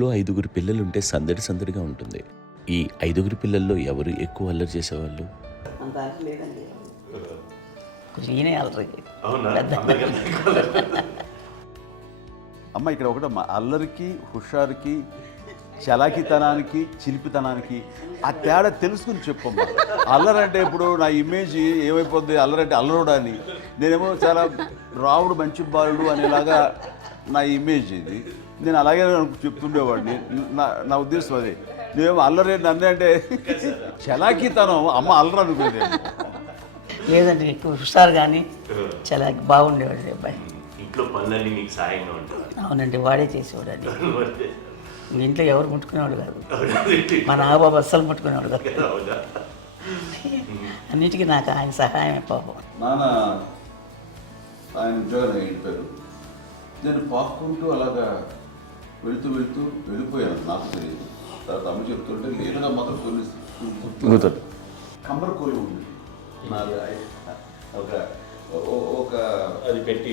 ఇంట్లో 5గురు పిల్లలుంటే సందడి సందడిగా ఉంటుంది. ఈ 5గురు పిల్లల్లో ఎవరు ఎక్కువ అల్లరి చేసేవాళ్ళు? అంత అల్లరి లేదండి. ఈయనే అల్లరి. అమ్మ ఇక్కడ ఒకటమ్మా, అల్లరికి, హుషారుకి, చలాకితనానికి, చిలిపితనానికి ఆ తేడా తెలుసుకుని చెప్పమ్మా. అల్లరంటే ఇప్పుడు నా ఇమేజ్ ఏమైపోద్ది, అల్లరంటే అల్లరుడు అని, నేనేమో చాలా రావుడు మంచి బాలుడు అనేలాగా నా ఇమేజ్ ఇది. నేను అలాగే చెప్తుండేవాడిని. నా ఉద్దేశం అదే. నేనేమో అల్లరి నన్నే అంటే చలాకితనం, అమ్మ అల్లరు అనుకునేది. లేదండి, ఎక్కువ హుషారు కానీ చాలా బాగుండేవాడు అబ్బాయి. ఇంట్లో పనులన్నీ మీకు సాయంగా ఉంటుంది? అవునండి, వాడే చేసేవాడు అండి. ఇంట్లో ఎవరు ముట్టుకునేవాడు కాదు. మా నాగబాబు అస్సలు ముట్టుకునేవాడు కాదు. అన్నిటికీ నాకు ఆయన సహాయమే పాపం. నాన్న ఆయన ఉద్యోగం వెళ్ళిపోయారు. నేను పాక్కుంటూ అలాగా వెళుతూ వెళ్ళిపోయాను, నాకు తెలియదు. తర్వాత అమ్మ చెప్తుంటే లేదుగా మాత్రం కొన్ని కమ్మర కోలు ఉంది నాది. ఒక అది పెట్టి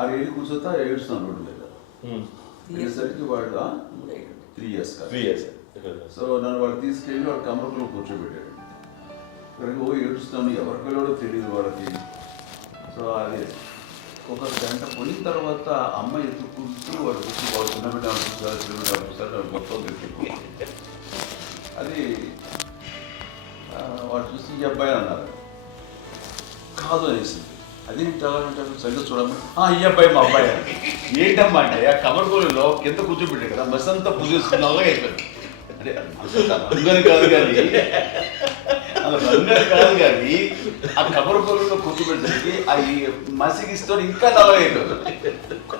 అది వెళ్ళి కూర్చోతా ఏడుస్తున్నాను రోడ్డు మీద. అయ్యేసరికి వాడు 3 years. సో నన్ను వాడు తీసుకెళ్ళి వాడు కమ్మరకులో కూర్చోబెట్టాడు. ఇక్కడికి ఏడుస్తాను, ఎవరికి వెళ్ళాడో తెలియదు వాళ్ళకి. సో అది ఒక గంట పోయిన తర్వాత అమ్మ ఎత్తుకుంటూ వాడు కూర్చో, వాడు చిన్నబిడ్డ చూస్తారు మొత్తం తెచ్చుకో. అది వాడు చూసి ఈ అబ్బాయి అన్నారు. కాదు అనేసింది. అది ఉంటారు సరిగ్గా చూడమ్మా, ఈ అబ్బాయి మా అబ్బాయి. ఏంటమ్మా అంటే ఆ కమర్గోలులో కింద కూర్చోబెట్టాడు కదా, బస్ అంతా పూజేసుకున్న అలాగే అయిపోయింది. అంటే రంగని కాదు కానీ అలా రంగని కాదు కానీ ఆ కమర్గోలులో కూర్చోబెట్టడానికి ఆ మసిగిస్తూ ఇంకా నల్లగా అయిపోయింది.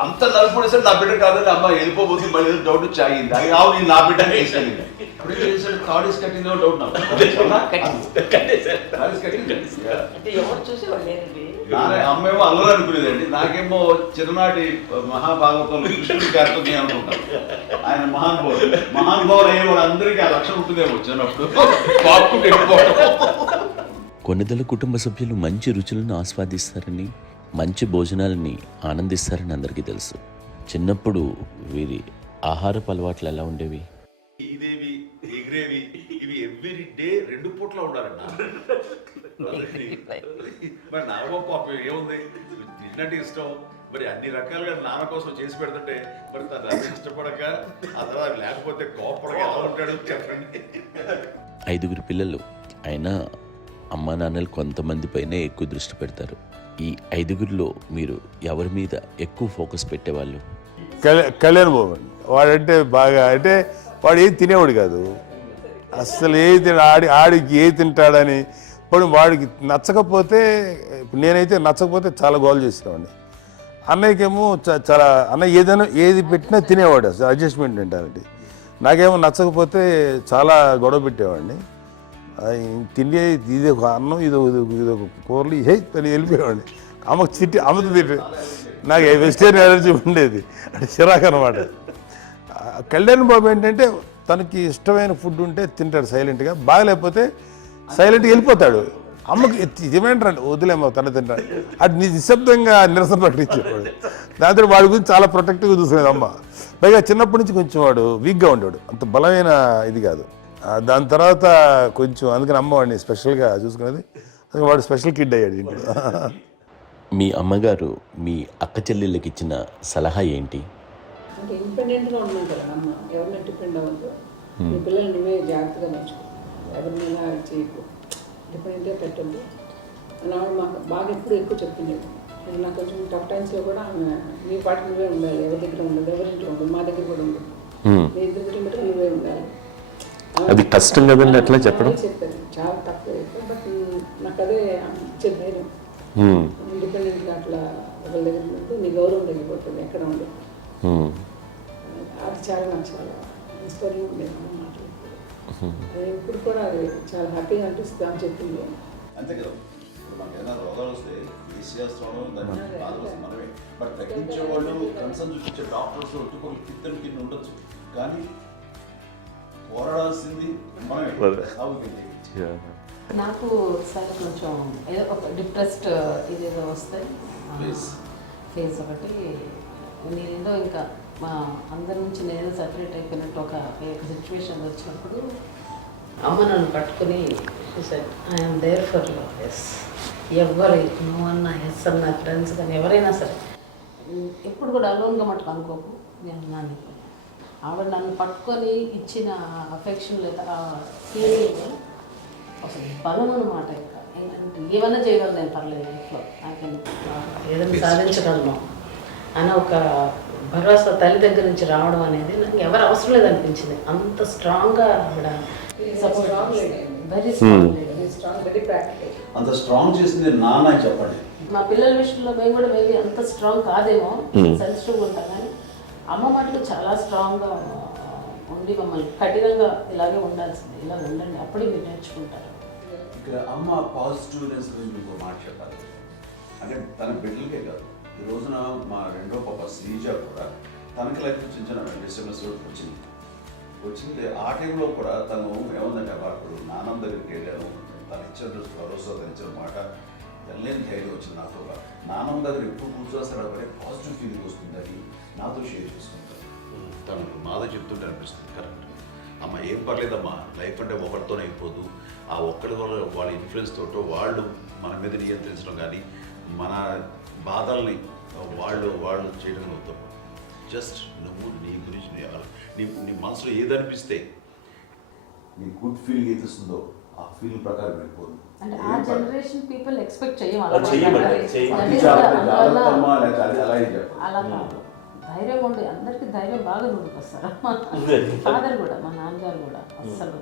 అంత నలుపుడేసరి నా బిడ్డ కాదని అమ్మ వెళ్ళిపోబోతుంది. మళ్ళీ డౌట్ వచ్చి ఆగింది. అది రావు, నేను నా బిడ్డని వేసుకెళ్ళింది. ఇప్పుడు ఏం చేశాడు, కాడీస్ కట్టిందో డౌట్ నాకు. అమ్మేమో అల్లరి అనుకునేదండి, నాకేమో చిన్ననాటి మహాభాగవతంలో కృష్ణుడి క్యారెక్టర్ అనుకుంటాను. ఆయన మహానుభావులు అయ్యే వాళ్ళందరికీ ఆ లక్షణం ఉంటుందేమో వచ్చినప్పుడు. కొన్నిదల కుటుంబ సభ్యులు మంచి రుచులను ఆస్వాదిస్తారని, మంచి భోజనాలని ఆనందిస్తారని అందరికీ తెలుసు. చిన్నప్పుడు వీరి ఆహారపు అలవాట్లు ఎలా ఉండేవి? ఇదేవి ఎగిరేవి ఇవి ఎవ్రీ డే 2 పూట్ల ఉండాలండి. మరి నాన్న పాపం ఏముంది, తిన్నట్టు ఇష్టం. మరి అన్ని రకాలుగా నాన్న కోసం చేసి పెడుతుంటే మరి తను అది ఇష్టపడక ఆ తర్వాత లేకపోతే కోపడగా ఎలా ఉంటాడు చెప్పండి. 5గురు పిల్లలు అయినా అమ్మా నాన్నలు కొంతమంది పైనే ఎక్కువ దృష్టి పెడతారు. ఈ 5గురిలో మీరు ఎవరి మీద ఎక్కువ ఫోకస్ పెట్టేవాళ్ళు? కళ్యాణ్ బాబు అండి. వాడంటే బాగా, అంటే వాడు ఏది తినేవాడు కాదు అసలు. ఆడికి ఏ తింటాడని ఇప్పుడు వాడికి నచ్చకపోతే, ఇప్పుడు నేనైతే నచ్చకపోతే చాలా గోల్ చేసేవాడిని. అన్నయ్యకేమో చాలా, అన్నయ్య ఏదైనా ఏది పెట్టినా తినేవాడు, అసలు అడ్జస్ట్మెంట్ మెంటాలిటీ. నాకేమో నచ్చకపోతే చాలా గొడవ పెట్టేవాడిని. తిండి ఇది ఒక అన్నం, ఇదొక కూరలు అని వెళ్ళిపోయేవాడిని. అమ్మకు అమ్మతో తిట్టి నాకు వెజిటేరియన్ ఎలర్జీ ఉండేది, అంటే చిరాకు అనమాట. కళ్యాణ్ బాబు ఏంటంటే తనకి ఇష్టమైన ఫుడ్ ఉంటే తింటాడు సైలెంట్గా, బాగలేకపోతే సైలెంట్గా వెళ్ళిపోతాడు. అమ్మకి ఏమంటారండి, వదిలేమో తన తింటాడు, అటు నిశ్శబ్దంగా నిరసన ప్రకటించేవాడు. దాంతో వాడి గురించి చాలా ప్రొటెక్టివ్గా చూసుకునేది అమ్మ. పైగా చిన్నప్పటి నుంచి కొంచెం వాడు వీక్గా ఉండేవాడు, అంత బలమైన ఇది కాదు. దాని తర్వాత కొంచెం అందుకని అమ్మ వాడిని స్పెషల్గా చూసుకునేది. వాడు స్పెషల్ కిడ్ అయ్యాడు ఇంట్లో. మీ అమ్మగారు మీ అక్క చెల్లెళ్ళకి ఇచ్చిన సలహా ఏంటి? అంటే ఇండిపెండెంట్గా ఉన్నాం కదా అమ్మ, ఎవరిని డిపెండ్ అవ్వద్దు, మీ పిల్లలు నువ్వే జాగ్రత్తగా నేర్చుకో, ఎవరినైనా చేయకు, డిపెండెంట్గా పెట్టద్దు అని ఆవిడ మాకు బాగా ఎప్పుడు ఎక్కువ చెప్తుండేది. నాకు కొంచెం టఫ్ టైమ్స్లో కూడా ఆమె నీ పాటు నువ్వే ఉండాలి, ఎవరి దగ్గర ఉండదు, ఎవరింట్లో ఉండదు, మా దగ్గర కూడా ఉండదు, నీ ఇద్దరి దగ్గర మటుకు నువ్వే ఉండాలి. అది కష్టం కదండి అట్లా చెప్పడం. చెప్పారు చాలా తక్కువ చెప్పారు, బట్ నాకు అదే ఇచ్చేది ధైర్యం. ఇండిపెండెంట్గా అట్లా ఒకరి దగ్గర ఉంటూ నీ గౌరవం తగ్గిపోతుంది, ఎక్కడ ఉండదు. అది చాలా నాకు చాలా ఇన్స్పైరింగ్ ఉండేది మాటలు. అది ఇప్పుడు కూడా అది చాలా హ్యాపీగా అనిపిస్తుంది అని చెప్పింది. అంతే కదా, ఇప్పుడు మనకి ఏదైనా రోగాలు వస్తే చేస్తాము, దాన్ని మనమే. బట్ తగ్గించే వాళ్ళు, కన్సర్న్ చూపించే డాక్టర్స్ ఒట్టుకోలు కింద కింద ఉండొచ్చు, కానీ పోరాడాల్సింది మనమే. నాకు సరే కొంచెం ఏదో ఒక డిప్రెస్డ్ ఇదేదో వస్తాయి ఫేస్ ఒకటి, నేనేదో ఇంకా మా అందరి నుంచి నేను సపరేట్ అయిపోయినట్టు ఒక సిచ్యువేషన్ వచ్చినప్పుడు అమ్మ నన్ను పట్టుకుని I'm there for you yes. ఎవరు నువ్వు అన్న ఎస్ అన్న ఫ్రెండ్స్ కానీ ఎవరైనా సరే ఎప్పుడు కూడా అలోన్గా మటుకు అనుకోకు నేను ఉన్నాను. ఆవిడ నన్ను పట్టుకొని ఇచ్చిన అఫెక్షన్ లేదా ఫీలింగ్ అసలు బలం అన్నమాట. ఇంకా ఏంటంటే ఏమైనా చేయగలను నేను, పర్లేదు లైఫ్లో నాకు ఏదైనా సాధించగలను అని ఒక భరోసా తల్లి దగ్గర నుంచి రావడం అనేది నాకు ఎవరు అవసరం లేదనిపించింది. అంత స్ట్రాంగ్గా ఆవిడ strong lady, very strong. Very strong, very practical. అంత స్ట్రాంగ్ చేసింది నాన్న అని చెప్పండి. మా పిల్లల విషయంలో మేము కూడా మేబీ అంత స్ట్రాంగ్ కాదేమో, సెన్సిటివ్గా ఉంటాం, కానీ అమ్మ మటుకు చాలా స్ట్రాంగ్గా ఉండి మమ్మల్ని కఠినంగా ఇలాగే ఉండాల్సింది, ఇలా ఉండండి అప్పుడే మీరు నేర్చుకుంటారు. ఇక్కడ అమ్మ పాజిటివ్నెస్ గురించి ఇంకో మాట చెప్పాలి. అంటే తన బిడ్డలకే కాదు, ఈ రోజున మా రెండో పాప శ్రీజ కూడా తనకి లైఫ్ చిన్న చిన్న డిస్టర్బెన్స్ వచ్చింది. ఆ టైంలో కూడా తను ఏముందంటే అప్పుడు నాన్నమ్మ దగ్గరికి వెళ్ళాను, తను ఇచ్చిన భరోసా, తను ఇచ్చిన మాట వెళ్ళలేని ధైర్యం వచ్చింది నాకు. ఒక నాన్నమ్మ దగ్గర ఎప్పుడు కూర్చోస్తాడు అప్పుడే పాజిటివ్ ఫీలింగ్ వస్తుందని నాతో షేర్ చేసుకుంటాను. తను మాతో చెప్తుంటే అనిపిస్తుంది కరెక్ట్. అమ్మ ఏం పర్లేదమ్మా, లైఫ్ అంటే ఒకరితోనే అయిపోదు, ఆ ఒక్కడి వల్ల వాళ్ళ ఇన్ఫ్లుయెన్స్ తోటో వాళ్ళు మన మీద నియంత్రించడం కానీ మన బాధల్ని వాళ్ళు చేయడం అవుతాం. జస్ట్ నువ్వు నీ గురించి నీ మనసులో ఏదనిపిస్తే నీ గుడ్ ఫీలింగ్ ఏదిస్తుందో ఆ ఫీలింగ్ ప్రకారం వెళ్ళిపోదు. అంటే ఆ జనరేషన్ పీపుల్ ఎక్స్పెక్ట్ చెయ్యమండి. అలా కాదు, ధైర్యం ఉండి అందరికీ ధైర్యం బాగా నూరుకొస్తారు. ఫాదర్ కూడా, మా నాన్నగారు కూడా అస్సలు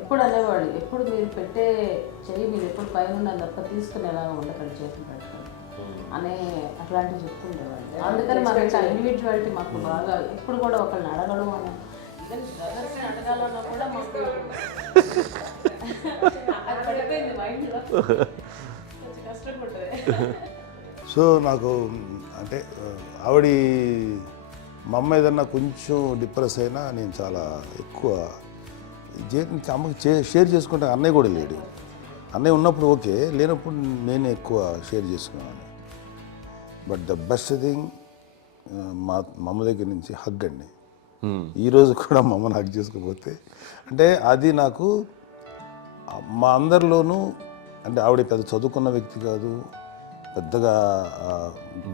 ఎప్పుడు అనేవాళ్ళు, ఎప్పుడు మీరు పెట్టే చెయ్యి మీరు ఎప్పుడు పైన తప్ప తీసుకుని ఎలా ఉండకండి, చేతులు పెట్టుకొని అనే అట్లాంటివి చెప్తుండేవాళ్ళు. అందుకని మాకు ఇండివిజువాలిటీ మాకు బాగా ఎప్పుడు కూడా ఒకళ్ళని అడగడం అని, ఈవెన్ బ్రదర్స్ని అడగాలన్నా కూడా మాకు అది పడిపోయింది మైండ్లో, కొంచెం కష్టంగా ఉంటుంది. సో నాకు అంటే ఆవిడ మా అమ్మ ఏదన్నా కొంచెం డిప్రెస్ అయినా నేను చాలా ఎక్కువ అమ్మకి షేర్ చేసుకుంటే అన్నయ్య కూడా లేడు. అన్నయ్య ఉన్నప్పుడు ఓకే, లేనప్పుడు నేను ఎక్కువ షేర్ చేసుకున్నాను. బట్ ద బెస్ట్ థింగ్ మా అమ్మ దగ్గర నుంచి హగ్ అండి. ఈరోజు కూడా మా అమ్మని హగ్ చేసుకోకపోతే అంటే అది నాకు మా అందరిలోనూ, అంటే ఆవిడ పెద్ద చదువుకున్న వ్యక్తి కాదు, పెద్దగా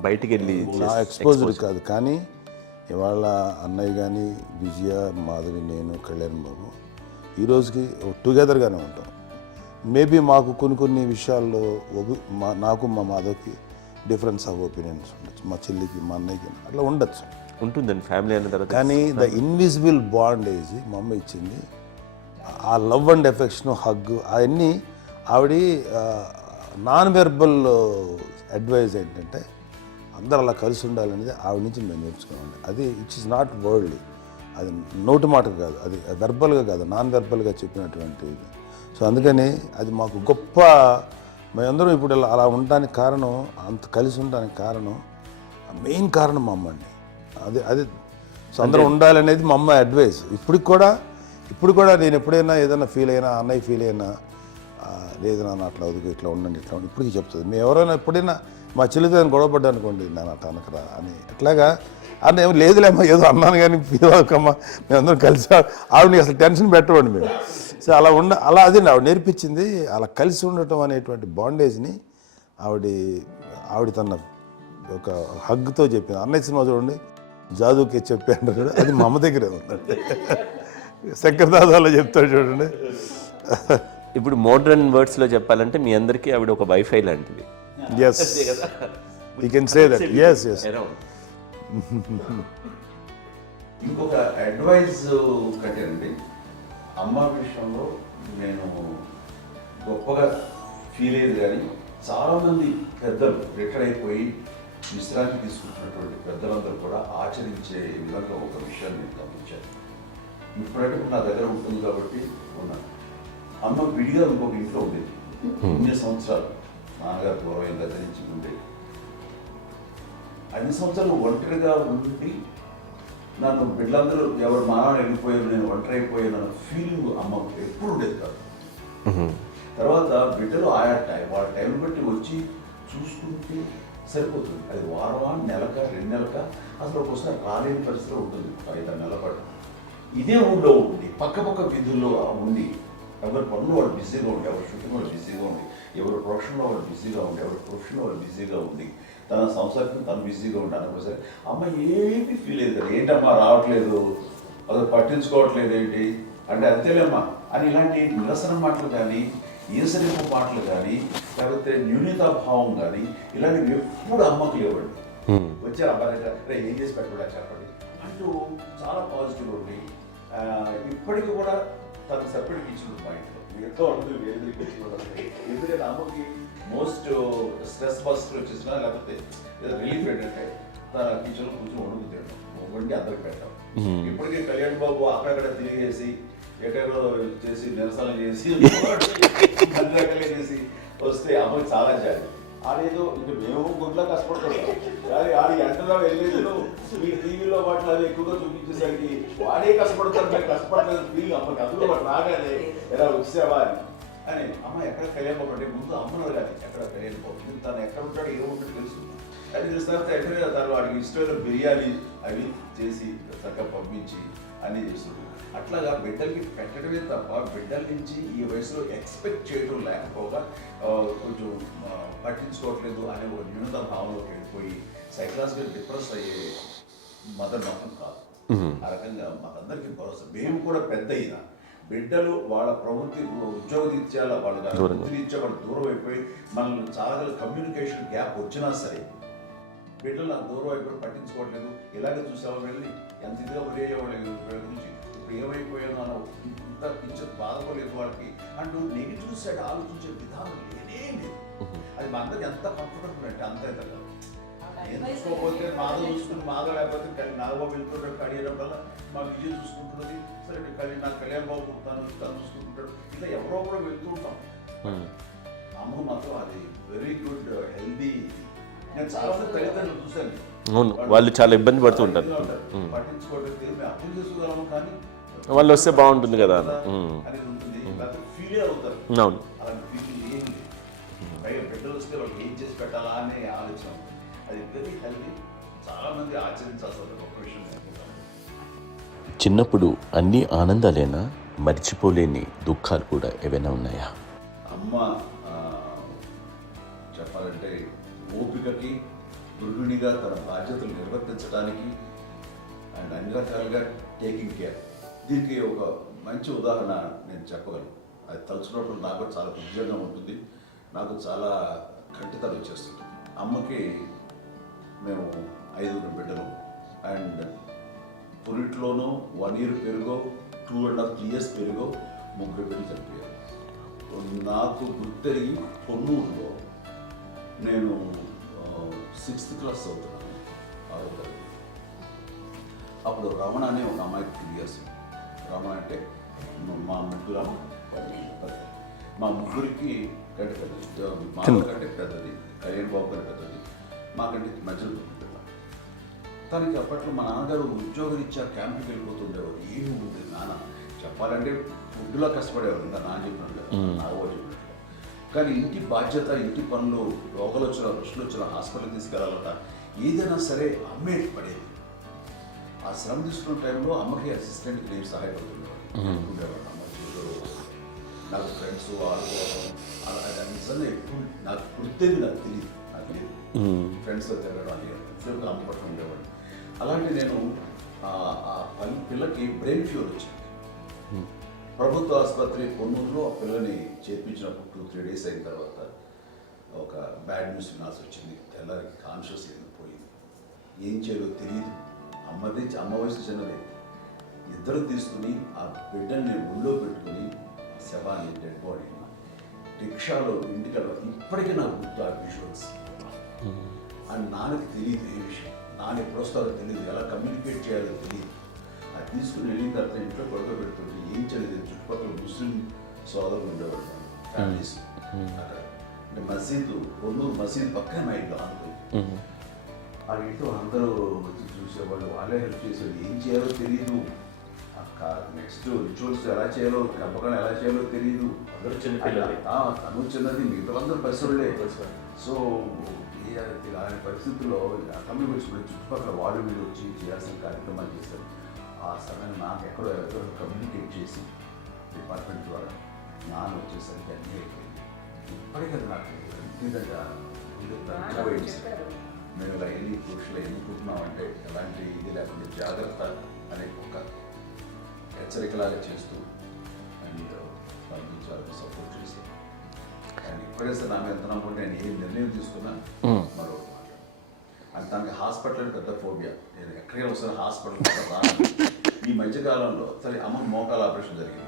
బయటికి వెళ్ళి ఎక్స్పోజ్డ్ కాదు, కానీ ఇవాళ అన్నయ్య కానీ విజయ, మాధవి, నేను, కళ్యాణ్ బాబు ఈ రోజుకి టుగెదర్గానే ఉంటాం. మేబీ మాకు కొన్ని విషయాల్లో నాకు మా మాధవ్కి డిఫరెన్స్ ఆఫ్ ఒపీనియన్స్ ఉండొచ్చు, మా చెల్లికి మా అన్నయ్యకి అట్లా ఉండొచ్చు, ఉంటుందండి ఫ్యామిలీ అన్న తర్వాత. కానీ ద ఇన్విజిబుల్ బాండేజ్ మా అమ్మ ఇచ్చింది, ఆ లవ్ అండ్ ఎఫెక్షన్, హగ్, అవన్నీ ఆవిడ నాన్ వెర్బల్ అడ్వైజ్ ఏంటంటే అందరూ అలా కలిసి ఉండాలనేది ఆవిడ నుంచి మేము నేర్చుకున్నామండి. అది ఇట్స్ ఇస్ నాట్ వర్డ్లీ, అది నోటి మాట కాదు, అది వెర్బల్గా కాదు, నాన్ వెర్బల్గా చెప్పినటువంటి. సో అందుకని అది మాకు గొప్ప, మేమందరం ఇప్పుడు అలా ఉండడానికి కారణం, అంత కలిసి ఉండడానికి కారణం, మెయిన్ కారణం మా అమ్మ అండి. అది సో అందరూ ఉండాలనేది మా అమ్మ అడ్వైస్. ఇప్పుడు కూడా నేను ఎప్పుడైనా ఏదైనా ఫీల్ అయినా, అన్నయ్య ఫీల్ అయినా, లేదు నాన్న అట్లా వదుకు, ఇట్లా ఉండండి, ఇట్లా ఉండి ఇప్పటికీ చెప్తుంది. మేము ఎవరైనా ఎప్పుడైనా మా చెల్లితో గొడవపడ్డా అనుకోండి, నేను అట్లా అనకరా అని ఎట్లాగా అన్న ఏమో లేదులేమ్మా ఏదో అన్నాను కానీ ఫీల్ అవ్వకమ్మా, మేమందరం కలిసి ఆవిడని అసలు టెన్షన్ పెట్టవండి మేము. సో అలా అది ఆవిడ నేర్పించింది, అలా కలిసి ఉండటం అనేటువంటి బాండేజ్ని ఆవిడ తన ఒక హగ్తో చెప్పింది. అన్నయ్య సినిమా చూడండి, జాదూకే చెప్పాను చూడండి, అది మా అమ్మ దగ్గరే ఉందండి. శంకర్ దాదాలో చెప్తాడు చూడండి. ఇప్పుడు మోడ్రన్ వర్డ్స్లో చెప్పాలంటే మీ అందరికీ ఆవిడ ఒక వైఫై లాంటిది. Yes, you can say that. Yes ఇంకొక అడ్వైజ్ కట్టండి, అమ్మ విషయంలో నేను గొప్పగా ఫీల్ అయ్యేది, కానీ చాలామంది పెద్దలు రిటైర్ అయిపోయి విశ్రాంతి తీసుకుంటున్నటువంటి పెద్దలందరూ కూడా ఆచరించే విధంగా ఒక విషయాన్ని నేను గమనించాను. ఇప్పుడంటే నా దగ్గర ఉంటుంది కాబట్టి ఉన్నాను. అమ్మ విడిగా ఇంకొక ఇంట్లో ఉండేది, 9 సంవత్సరాలు నాన్నగారు పూర్వమైన దగ్గర నుంచి ఉండేది. 5 సంవత్సరాలు ఒంటరిగా ఉండి నన్ను బిడ్డలందరూ ఎవరు మానవుడు వెళ్ళిపోయారు, నేను ఒంటరి అయిపోయాను అన్న ఫీలింగ్ అమ్మకు ఎప్పుడు ఉండేది కాదు. తర్వాత బిడ్డలు వాళ్ళ టైం బట్టి వచ్చి చూసుకుంటూ సరిపోతుంది. అది వారమా, నెలక, 2 నెలక, అసలు ఒకసారి రాలేని పరిస్థితిలో ఉంటుంది 5-6 నెలల పాటు. ఇదే ఊళ్ళో ఉండి పక్క విధుల్లో ఉండి ఎవరి పనులు వాళ్ళు బిజీగా ఉండి, ఎవరి షూటింగ్ వాళ్ళు బిజీగా ఉండి, ఎవరి ప్రొఫెషన్లో వాళ్ళు బిజీగా ఉండి, ఎవరి ప్రొఫెషన్లో వాళ్ళు బిజీగా ఉండి, తన సంసారం తను బిజీగా ఉంటాను అనుకోసరి అమ్మ ఏమీ ఫీల్ అయ్యేది కదా, ఏంటమ్మా రావట్లేదు, అసలు పట్టించుకోవట్లేదు ఏంటి అంటే అంతేలేమ్మా అని ఇలాంటి నిరసన మాటలు కానీ, ఈసరింపు మాటలు కానీ, లేకపోతే న్యూనతాభావం కానీ ఇలాంటివి ఎప్పుడు అమ్మకు లేవండి. వచ్చారు అబ్బాయి ఏం చేసి పెట్టకుండా చెప్పండి అంటూ చాలా పాజిటివ్ ఉండి ఇప్పటికీ కూడా తను సపరేట్ ఇచ్చింది మా ఇంట్లో ఎంతో ఉంటుంది వేరే ఎందుకంటే అమ్మకి మోస్ట్ స్ట్రెస్ బస్టర్ వచ్చేసినా లేకపోతే రిలీఫ్ ఏంటంటే తన కిచెన్లో కూర్చొని వండుకు తినడం, వండి అందరికి పెట్టాం. ఇప్పటికీ కళ్యాణ్ బాబు అక్కడక్కడ తిరిగేసి ఎక్కడో చేసి నిరసన చేసి అన్ని రకాలుగా చేసి వస్తే అమ్మకి చాలా జాలి. ఆడేదో ఇంక మేము గుడ్లో కష్టపడుతున్నాం కానీ ఆడి ఎంటలో వెళ్ళేది మీ టీవీలో వాటిలో అది ఎక్కువగా చూపించేసరికి వాడే కష్టపడతారు, మేము కష్టపడలేదు ఫీల్ అమ్మకి. అందులో వాడు రాగానే ఎలా వచ్చావా అని అమ్మ ఎక్కడ కళ్యాణ్ బాబు అంటే ముందు అమ్మను కానీ ఎక్కడ కళ్యాణ్ బాబు తను ఎక్కడ ఉంటాడో ఏముంటుందో తెలుసు. అది తెలిసిన తర్వాత ఎక్కడ తను వాడికి ఇష్టమైన బిర్యానీ అవి చేసి చక్కగా పంపించి అన్నీ చేస్తుంది. అట్లాగా బిడ్డలకి పెట్టడమే తప్ప బిడ్డల నుంచి ఈ వయసులో ఎక్స్పెక్ట్ చేయడం లేకపోగా కొంచెం పట్టించుకోవట్లేదు అనే ఒక న్యూనత భావంలోకి వెళ్ళిపోయి సైకలాజికల్ డిప్రెస్ అయ్యే మదర్ మాత్రం కాదు. ఆ రకంగా మాకందరికీ భరోసా. మేము కూడా పెద్ద అయినా బిడ్డలు వాళ్ళ ప్రవృత్తి ఉద్యోగరీత్యాల వాళ్ళు వృత్తిరీత్యా వాళ్ళు దూరం అయిపోయి మనల్ని చాలా కమ్యూనికేషన్ గ్యాప్ వచ్చినా సరే బిడ్డలు నాకు దూరం అయిపోయి పట్టించుకోవట్లేదు. ఇలాగే చూసావా వెళ్ళి ఎంత ఇదిగా వదిలేయేవాళ్ళు గురించి ఇప్పుడు ఏమైపోయాను అన్న ఇంత పిక్చర్ బాధపడలేదు వాళ్ళకి అంటూ నెగిటివ్ సైడ్ ఆలోచించే విధానం లేనే లేదు. అది మా అందరికి ఎంత కంఫర్టబుల్ అంటే అంత ఎంత ఎంచుకోకపోతే మాధవ చూసుకుని మాధవ లేకపోతే నాగబాబు వెళ్తుంటాడు కడియడం వల్ల మా విజయ్ చూసుకుంటున్నది సరే నాకు కళ్యాణ్ బాబు తను చూసుకుంటాడు. ఇట్లా ఎవరో కూడా వెళ్తూ ఉంటాం. అమ్మ మాత్రం అది వెరీ గుడ్ హెల్దీ. నేను చాలా మంది తల్లిదండ్రులు చూశాను వాళ్ళు చాలా ఇబ్బంది పడుతూ ఉంటారు. పట్టించుకోవడం మేము అర్థం చేసుకోగలము కానీ వాళ్ళు వస్తే బాగుంటుంది కదా అనేది ఉంటుంది. ఫీల్ అవుతారు. అవును, అలాంటి ఫీల్ ఏం లేదు. పైగా బిడ్డలు వస్తే వాళ్ళకి ఏం చేసి పెట్టాలా అనే ఆలోచన. అది వెరీ హెల్దీ. చాలా మంది ఆచరించాల్సిన గొప్ప విషయం. చిన్నప్పుడు అన్ని ఆనందాలేనా, మర్చిపోలేని దుఃఖాలు కూడా ఏవైనా ఉన్నాయా? అమ్మ చెప్పాలంటే ఓపికకి, గృహిణిగా తన బాధ్యతలు నిర్వర్తించడానికి అండ్ అన్ని రకాలుగా టేకింగ్ కేర్. దీనికి ఒక మంచి ఉదాహరణ నేను చెప్పగలను. అది తలుచుకున్నప్పుడు నాకు చాలా ఉద్యోగంగా ఉంటుంది, నాకు చాలా కంటితలు వచ్చేస్తుంది. అమ్మకి మేము 5 బిడ్డలు అండ్ పురిట్లోనూ 1 year పెరుగో 2.5 years పెరుగో 3 బిడ్డలు చనిపోయారు. నాకు గుర్తెరిగి పొన్నూరులో నేను 6th class చదువుతున్నాను, 6వ తరగతి. అప్పుడు రమణ అనే ఒక అమ్మాయికి 2 years. రమణ అంటే మా ముగ్గురు మా ముగ్గురికి కంటే పెద్దది, మా కంటే పెద్దది, కళ్యాణ్ బాబు కంటే పెద్దది, మాకంటే మధ్యలో పిల్ల. తనకి అప్పట్లో మా నాన్నగారు ఉద్యోగరీత్యా క్యాంపుకి వెళ్ళిపోతుండేవారు. ఏమి ఉంది నాన్న చెప్పాలంటే ఫుడ్లో కష్టపడేవారు. ఇంకా నాన్న చెప్పినట్టు నాగబాబు చెప్పినట్టు. కానీ ఇంటి బాధ్యత, ఇంటి పనులు, రోగాలు వచ్చిన రుచులు వచ్చిన హాస్పిటల్ తీసుకెళ్ళాలట ఏదైనా సరే అమ్మే పడేది. ఆ శ్రమ తీసుకున్న టైంలో అమ్మకి అసిస్టెంట్కి నేను సహాయపడుతుండేవాడు ఉండేవాడు. అమ్మ నాకు ఫ్రెండ్స్ ఆడుకోవడం అలా నిజంగా ఎప్పుడు నాకు గుర్తేది నాకు తెలియదు. ఫ్రెండ్స్తో తిరగడం అది సేపు అమ్మ పట్ల ఉండేవాడు. అలాంటి నేను ఆ పిల్లకి బ్రెయిన్ ఫ్యూర్ వచ్చింది. ప్రభుత్వ ఆసుపత్రి పొన్నూరులో ఆ పిల్లని చేర్పించినప్పుడు 2-3 days అయిన తర్వాత ఒక బ్యాడ్ న్యూస్ వినాల్సి వచ్చింది. తెల్లారికి కాన్షియస్ పోయింది. ఏం చేయాలో తెలియదు. అమ్మ వయసు చిన్నదే. ఇద్దరు తీసుకుని ఆ బిడ్డల్ని ఒళ్ళో పెట్టుకుని శవాన్ని, డెడ్ బాడీని రిక్షాలో ఇంటికి ఇప్పటికీ నాకు గుర్తు ఆ విజువల్స్. అండ్ నాన్నకి తెలియదు ఏ విషయం, నాన్న ఎప్పుడు వస్తారో తెలియదు, ఎలా కమ్యూనికేట్ చేయాలో తెలియదు. అది తీసుకుని వెళ్ళిన తర్వాత ఇంట్లో పడుకోబెడుతుంటే ఏం చేయలేదు. చుట్టుపక్కల ముస్లిం సోదరులు ఉండేవాళ్ళు, ఫ్యామిలీస్ అక్కడ. అంటే మసీదు, పొన్నూరు మసీదు పక్కన మా ఇంట్లో అనుకుంది. ఆ ఇంట్లో అందరూ వచ్చి చూసేవాళ్ళు, వాళ్ళే హెల్ప్ చేసేవాళ్ళు. ఏం చేయాలో తెలియదు. ఆ నెక్స్ట్ రిచువల్స్ ఎలా చేయాలో, పెంపకం ఎలా చేయాలో తెలియదు. అందరూ చిన్నపిల్లలే. తను చిన్నది, మిగతా అందరూ పసివాళ్ళే. సో అలాంటి పరిస్థితుల్లో కమ్యూనికేషన్ చుట్టుపక్కల వాళ్ళు వీళ్ళు వచ్చి చేయాల్సిన కార్యక్రమాలు చేశారు. ఆ సమయంలో నాకు ఎక్కడో కమ్యూనికేట్ చేసి డిపార్ట్మెంట్ ద్వారా నాన్న వచ్చేసరికి అన్నీ అయిపోయింది. ఇప్పటికీ నాకు నిజంగా మేము ఇలా ఎన్ని పురుషులు ఎన్నుకుంటున్నామంటే ఎలాంటి ఇది లేకుండా జాగ్రత్త అనే ఒక హెచ్చరికలాగా చేస్తూ అండ్ పంపించాలని సపోర్ట్ చేసి అండ్ ఇప్పుడైతే నా మీద ఎంత నమ్ముకుంటే నేను ఏ నిర్ణయం తీసుకున్నా మరో అండ్ తనకి హాస్పిటల్ పెద్ద ఫోబియా. నేను ఎక్కడికైనా వస్తాను హాస్పిటల్. ఈ మధ్యకాలంలో సరే అమ్మ మోకాల ఆపరేషన్ జరిగింది.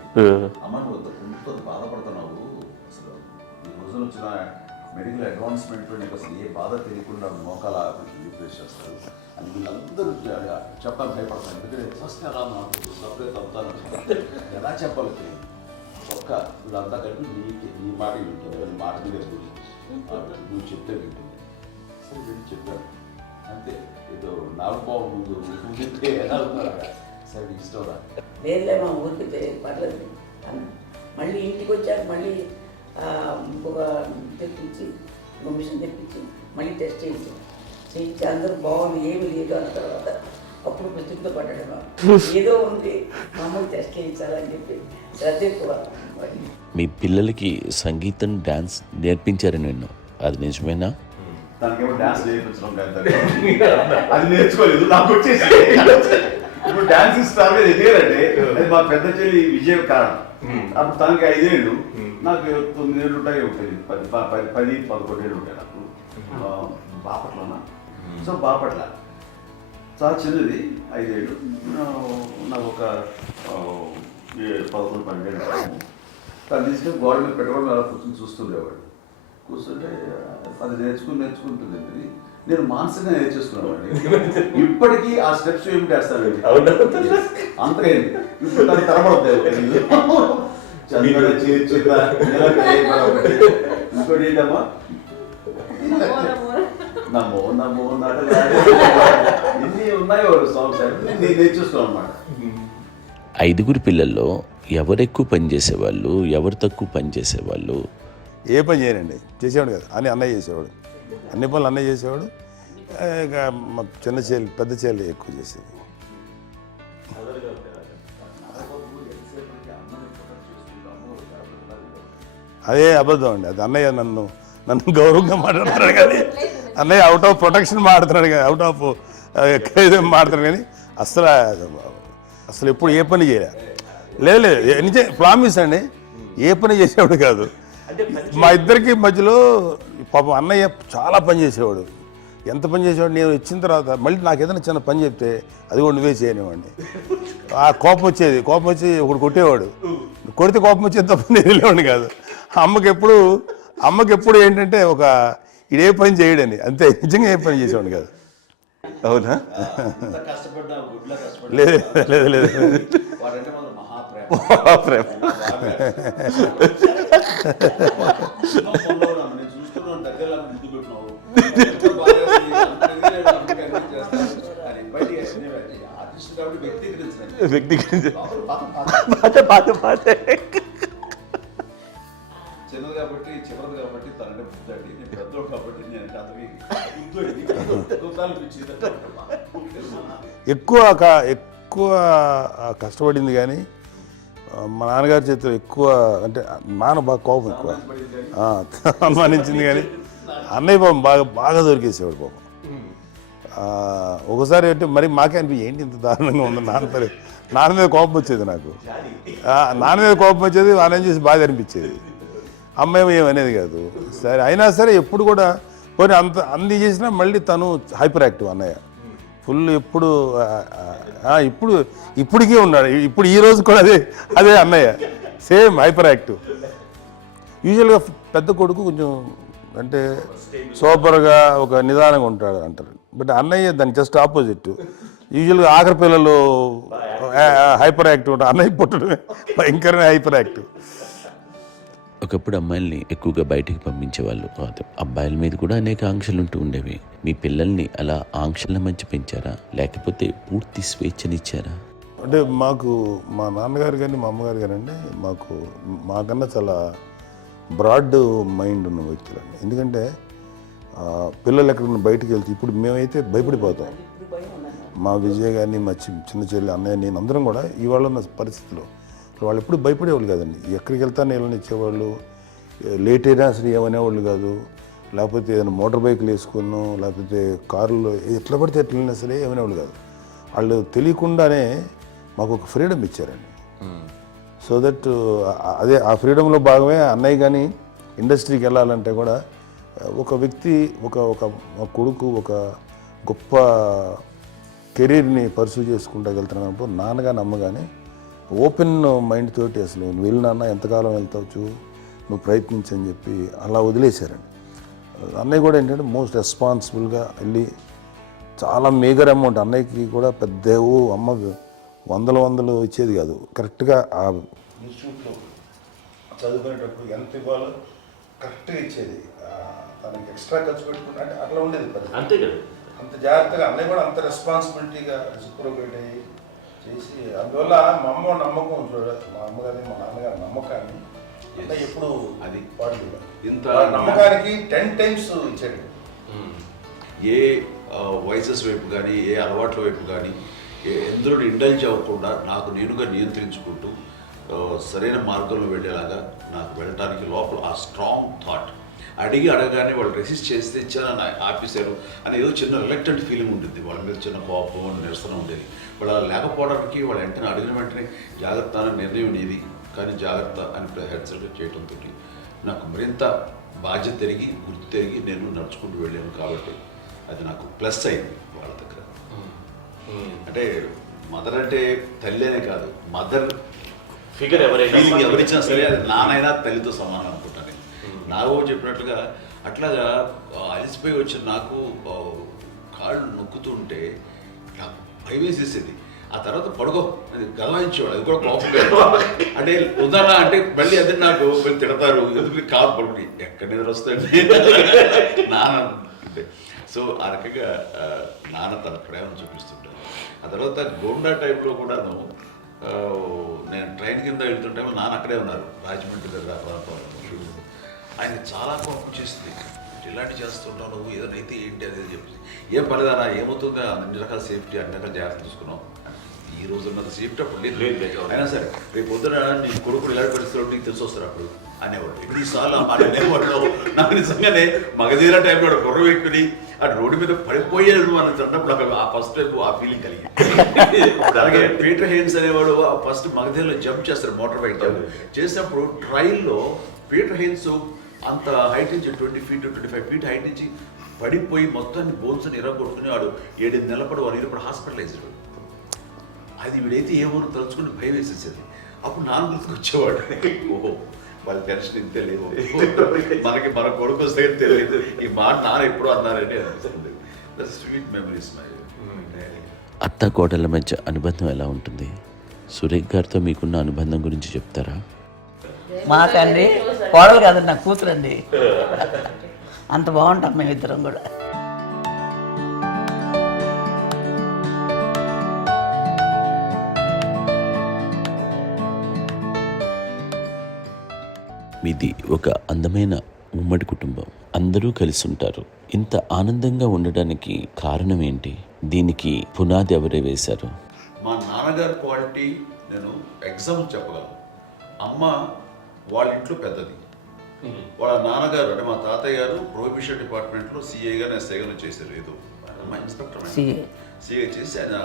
అమ్మ నువ్వు కొంత బాధపడుతున్నావు, అసలు ఈ రోజున వచ్చిన మెడికల్ అడ్వాన్స్మెంట్లో నీకు అసలు ఏ బాధ తెలియకుండా మోకాల ఆపరేషన్ రీప్లేస్ చేస్తారు అని వీళ్ళందరూ చెప్పాలి భయపడతాను. ఎందుకంటే ఫస్ట్ ఎలా నాకు సపరేట్ అవుతాను ఎలా చెప్పాలి తెలియదు. ఒక్క వీళ్ళంతా కలిపి నీ మాట వింటుంది, ఎవరి మాట మీద ఎదురు నువ్వు చెప్తే వింటుంది. సరే వెళ్ళి చెప్పాను అంతే. ఏదో నాకు బాగుండు చెప్తే ఎలా అవుతారా, సరే ఇష్టం రా. లేదులే మా ఊరికి పర్లేదు అని మళ్ళీ ఇంటికి వచ్చాక మళ్ళీ ఇంకొక తెప్పించి ఇంకో మిషన్ తెప్పించి మళ్ళీ టెస్ట్ చేయించి అందరూ బాగుంది ఏమి లేదు అన్న తర్వాత అప్పుడు పుస్తకంతో పడ్డాడు. ఏదో ఉంది మామూలు టెస్ట్ చేయించాలని చెప్పి శ్రద్ధ ఎక్కువ. మీ పిల్లలకి సంగీతం, డాన్స్ నేర్పించారని విన్నాను, అది నిజమేనా? తనకేమో డాన్స్ నేర్పించడం అది నేర్చుకోలేదు, నాకు వచ్చేసి ఇప్పుడు డాన్స్ స్టార్ మీద ఎదిగారంటే అది మా పెద్ద చెల్లి విజయం కారణం. అప్పుడు తనకి 5 ఏళ్ళు, నాకు 9 ఏళ్ళు ఉంటాయి, 10-11 ఏళ్ళు ఉంటాయి నాకు. బాపట్లనా? సో బాపట్ల చాలా చిన్నది, 5 ఏళ్ళు. నాకు ఒక 11-12 ఏళ్ళు. తను తీసుకొని గోడ మీద పెట్టుకోవడం అలా కూర్చొని చూస్తుండేవాడు. కూర్చుంటే అది నేర్చుకుంటుంది. నేను మానసికంగా నేర్చేసుకున్నామండి. ఇప్పటికీ ఆ స్టెప్స్ ఏమిటి వేస్తాను అంతగా ఇప్పుడు దాన్ని తరబడతాయి. ఇంకోటి ఏంటమ్మా నమ్మో నమ్మో ఎన్ని ఉన్నాయో సాంగ్స్ నేను నేర్చేస్తున్నాను అన్నమాట. 5 పిల్లల్లో ఎవరు ఎక్కువ పని చేసేవాళ్ళు, ఎవరు తక్కువ పని చేసేవాళ్ళు? ఏ పని చేయనండి, చేసేవాడు కదా అని అన్నయ్య చేసేవాడు. అన్ని పనులు అన్నయ్య చేసేవాడు. ఇక మా చిన్న చెల్లి పెద్ద చెల్లి ఎక్కువ చేసేది. అదే అబద్ధం అండి, అది అన్నయ్య నన్ను గౌరవంగా మాట్లాడుతున్నాడు కానీ అన్నయ్య అవుట్ ఆఫ్ ప్రొటెక్షన్ మాట్లాడుతున్నాడు కానీ అవుట్ ఆఫ్ మాట్లాడుతున్నాడు కానీ అసలు ఎప్పుడు ఏ పని చేయలే. లేదు ప్రామిస్ అండి, ఏ పని చేసేవాడు కాదు. మా ఇద్దరికి మధ్యలో పాపం అన్నయ్య చాలా పని చేసేవాడు. ఎంత పని చేసేవాడు, నేను వచ్చిన తర్వాత మళ్ళీ నాకు ఏదైనా చిన్న పని చెప్తే అది కూడా నువ్వే చేయనివ్వండి. ఆ కోపం వచ్చి ఒకడు కొట్టేవాడు, కొడితే కోపం వచ్చేది తప్ప నేను వెళ్ళేవాడిని కాదు. అమ్మకి ఎప్పుడు ఏంటంటే ఒక ఇదే పని చేయడని, అంతే. నిజంగా ఏ పని చేసేవాడిని కాదు. అవునా? లేదు మహాప్రేమ. చిన్నది కాబట్టి చివరిది కాబట్టి తనంటే బుద్ధండి, నేను పెద్దోడు కాబట్టి నేను ఎక్కువ కష్టపడింది కానీ మా నాన్నగారి చేతిలో ఎక్కువ అంటే నాన్న బాగా కోపం ఎక్కువ అనుమానించింది కానీ అన్నయ్య పాపం బాగా దొరికేసేవాడు పాపం. ఒకసారి అంటే మరి మాకే అనిపి ఏంటి ఇంత దారుణంగా ఉంది నాన్న మీద కోపం వచ్చేది నాకు. నాన్న మీద కోపం వచ్చేది, వాళ్ళని చూసి బాధ అనిపించేది. అమ్మాయి ఏమనేది కాదు. సరే అయినా సరే ఎప్పుడు కూడా పోనీ అన్ని చేసినా మళ్ళీ తను హైపర్ యాక్టివ్ అన్నయ్య ఫుల్. ఇప్పటికీ ఉన్నాడు, ఇప్పుడు ఈ రోజు కూడా అదే అన్నయ్య సేమ్ హైపర్ యాక్టివ్. యూజువల్గా పెద్ద కొడుకు కొంచెం అంటే సూపర్గా ఒక నిదానంగా ఉంటాడు అంటారు, బట్ అన్నయ్య దాని జస్ట్ ఆపోజిట్. యూజువల్గా ఆఖరి పిల్లలు హైపర్ యాక్టివ్ ఉంటారు, అన్నయ్య పుట్టడమే భయంకరమైన హైపర్ యాక్టివ్. ఒకప్పుడు అమ్మాయిల్ని ఎక్కువగా బయటికి పంపించేవాళ్ళు, అబ్బాయిల మీద కూడా అనేక ఆంక్షలు ఉంటూ ఉండేవి. మీ పిల్లల్ని అలా ఆంక్షల మధ్య పెంచారా, లేకపోతే పూర్తి స్వేచ్ఛనిచ్చారా? అంటే మాకు మా నాన్నగారు కానీ మా అమ్మగారు కానీ అండి మాకన్నా చాలా బ్రాడ్ మైండ్ ఉన్న వ్యక్తులండి. ఎందుకంటే పిల్లలు ఎక్కడన్నా బయటకు వెళ్తే ఇప్పుడు మేమైతే భయపడిపోతాం. ఇప్పుడు భయం ఉన్నాను. మా విజయ్ కానీ మా చిన్న చెల్లి అన్నయ్య నేను అందరం కూడా ఇవాళ ఉన్న పరిస్థితిలో వాళ్ళు ఎప్పుడు భయపడేవాళ్ళు కాదండి. ఎక్కడికి వెళ్తాను నీళ్ళని ఇచ్చేవాళ్ళు, లేట్ అయినా అసలు ఏమనేవాళ్ళు కాదు. లేకపోతే ఏదైనా మోటార్ బైక్లు వేసుకున్నాం, లేకపోతే కారులో ఎట్లా పడితే ఎట్లయినా సరే ఏమనేవాళ్ళు కాదు. వాళ్ళు తెలియకుండానే మాకు ఒక ఫ్రీడమ్ ఇచ్చారండి. సో దట్ అదే ఆ ఫ్రీడంలో భాగమే అన్నయ్య కానీ ఇండస్ట్రీకి వెళ్ళాలంటే కూడా ఒక వ్యక్తి ఒక కొడుకు ఒక గొప్ప కెరీర్ని పర్సూ చేసుకుంటూ వెళ్తున్నప్పుడు నాన్నగాని అమ్మగానే ఓపెన్ మైండ్ తోటి అసలు నువ్వు వెళ్ళినా ఎంతకాలం వెళ్తావు నువ్వు ప్రయత్నించని చెప్పి అలా వదిలేశారండి. అన్నయ్య కూడా ఏంటంటే మోస్ట్ రెస్పాన్సిబుల్గా వెళ్ళి చాలా మేజర్ అమౌంట్ అన్నయ్యకి కూడా పెద్ద అమ్మకు వందలు ఇచ్చేది కాదు. కరెక్ట్గా ఆ ఇన్స్టిట్యూట్లో చదువుకునేటప్పుడు ఎంత ఇవ్వాలో కరెక్ట్గా ఇచ్చేది. తనకి ఎక్స్ట్రా ఖర్చు పెట్టుకుంటే అంటే అట్లా ఉండేది అంతే కదా. అంత జాగ్రత్తగా అన్నయ్య కూడా అంత రెస్పాన్సిబిలిటీగా రెసిప్రోకేట్ అయ్యి చేసి అందువల్ల మా అమ్మ నమ్మకం మా అమ్మగారి మా నాన్నగారి నమ్మకాన్ని అన్నయ్య ఎప్పుడు అది వాడు ఇంత నమ్మకానికి 10 times ఇచ్చాడు. ఏ వయసెస్ వైపు కానీ ఏ అలవాట్ల వైపు కానీ ఎందులో ఇండల్జ్ అవ్వకుండా నాకు నేనుగా నియంత్రించుకుంటూ సరైన మార్గంలో వెళ్ళేలాగా నాకు వెళ్ళడానికి లోపల ఆ స్ట్రాంగ్ థాట్ అడగగానే వాళ్ళు రెసిస్ట్ చేస్తే ఇచ్చాను ఆపేశారు అని ఏదో చిన్న రిలక్టెంట్ ఫీలింగ్ ఉంటుంది. వాళ్ళ మీద చిన్న కోపం నిరసన ఉండేది. వాళ్ళు అలా లేకపోవడానికి వాళ్ళు వెంటనే అడిగిన వెంటనే జాగ్రత్త అనే నిర్ణయం నీది, కానీ జాగ్రత్త అని హెచ్చరిక చేయడంతో నాకు మరింత బాధ్యత తిరిగి గుర్తు తిరిగి నేను నడుచుకుంటూ వెళ్ళాను. కాబట్టి అది నాకు ప్లస్ అయింది వాళ్ళ దగ్గర. అంటే మదర్ అంటే తల్లి అనే కాదు, మదర్ ఫిగర్ ఫీలింగ్ ఎవరిచ్చినా సరే అది నానైనా తల్లితో సమానం అనుకుంటాను. నాకు చెప్పినట్లుగా అట్లాగా అలసిపోయి వచ్చిన నాకు కాళ్ళు నొక్కుతూ ఉంటే నాకు భయం వేసేసేది. ఆ తర్వాత పడుకో అది గలవాయించేవాడు, అది కూడా కోపం. అంటే ఉదాహరణ అంటే మళ్ళీ అదే నాకు వీళ్ళు తిడతారు, ఎందుకు కాదు పడుకుని ఎక్కడ నిద్ర వస్తాయండి నాన్న. సో ఆ రకంగా నాన్న తన ప్రేమను చూపిస్తుంటాను. ఆ తర్వాత గోండా టైప్లో కూడాను నేను ట్రైన్ కింద వెళ్తుంటే నాన్న అక్కడే ఉన్నారు, రాజమండ్రి దగ్గర ప్రాంతంలో. ఆయన చాలా కోపం చేస్తుంది, ఇలాంటి చేస్తుంటావు నువ్వు, ఏదైనా అయితే ఏంటి అనేది చెప్పి ఏం పర్లేదన్నా ఏమవుతుందో అన్ని రకాల సేఫ్టీ అన్ని రకాల జాగ్రత్తలు చూసుకున్నాం. ఈ రోజు ఉన్నది సేఫ్టీ అప్పుడు లేదు. అయినా సరే రేపు పొద్దున నీ కొడుకులు ఇలాంటి పరిస్థితులు నీకు తెలిసి వస్తారు అప్పుడు అనేవాడు. ఎన్నిసార్లు అనేవాడు. నాకు నిజంగానే మగధీర టైంలో గుర్ర పెట్టుకుని ఆ రోడ్డు మీద పడిపోయేది అని అన్నప్పుడు ఆ ఫస్ట్ టైం ఆ ఫీలింగ్ కలిగి. అలాగే పీటర్ హెయిన్స్ అనేవాడు ఫస్ట్ మగధీరలో జంప్ చేస్తారు, మోటార్ బైక్ జంప్ చేసినప్పుడు ట్రైల్లో పీటర్ హెయిన్స్ అంత హైట్ నుంచి 20 feet 25 feet హైట్ నుంచి పడిపోయి మొత్తాన్ని బోన్స్ని ఇరగొట్టుకుని వాడు 7 నెలల పాటు వాడు ఇరవై హాస్పిటలైజ్డ్. అది వీడైతే ఏమో తలుచుకుని భయం వేసేసేది. అప్పుడు నాన్న గుర్తుకొచ్చేవాడు, ఓహో వాళ్ళ టెన్షన్ ఇంతే లేవు, మనకి మన కొడుకు వస్తే తెలియదు ఈ మాట నాన్న ఎప్పుడు అన్నారని అనిపిస్తుంది. Sweet memories my. అత్త కోడళ్ళ మధ్య అనుబంధం ఎలా ఉంటుంది? సురేఖ్ గారితో మీకున్న అనుబంధం గురించి చెప్తారా? మాకండి కోడలు కాదు, నా కూతురండి. అంత బాగుంటాం మేమిద్దరం కూడా. మీది ఒక అందమైన ఉమ్మడి కుటుంబం, అందరూ కలిసి ఉంటారు. ఇంత ఆనందంగా ఉండడానికి కారణం ఏంటి? దీనికి పునాది ఎవరే వేశారు? మా నాన్నగారి క్వాలిటీ నేను ఎగ్జాంపుల్ చెప్పగలను. అమ్మ వాళ్ళ ఇంట్లో పెద్దది, వాళ్ళ నాన్నగారు అంటే మా తాతయ్య గారు ప్రొహిబిషన్ డిపార్ట్మెంట్లో సిఐగా ఎస్ఐగా చేశారు. ఏదో మా ఇన్స్పెక్టర్ సిఐ చేసి ఆయన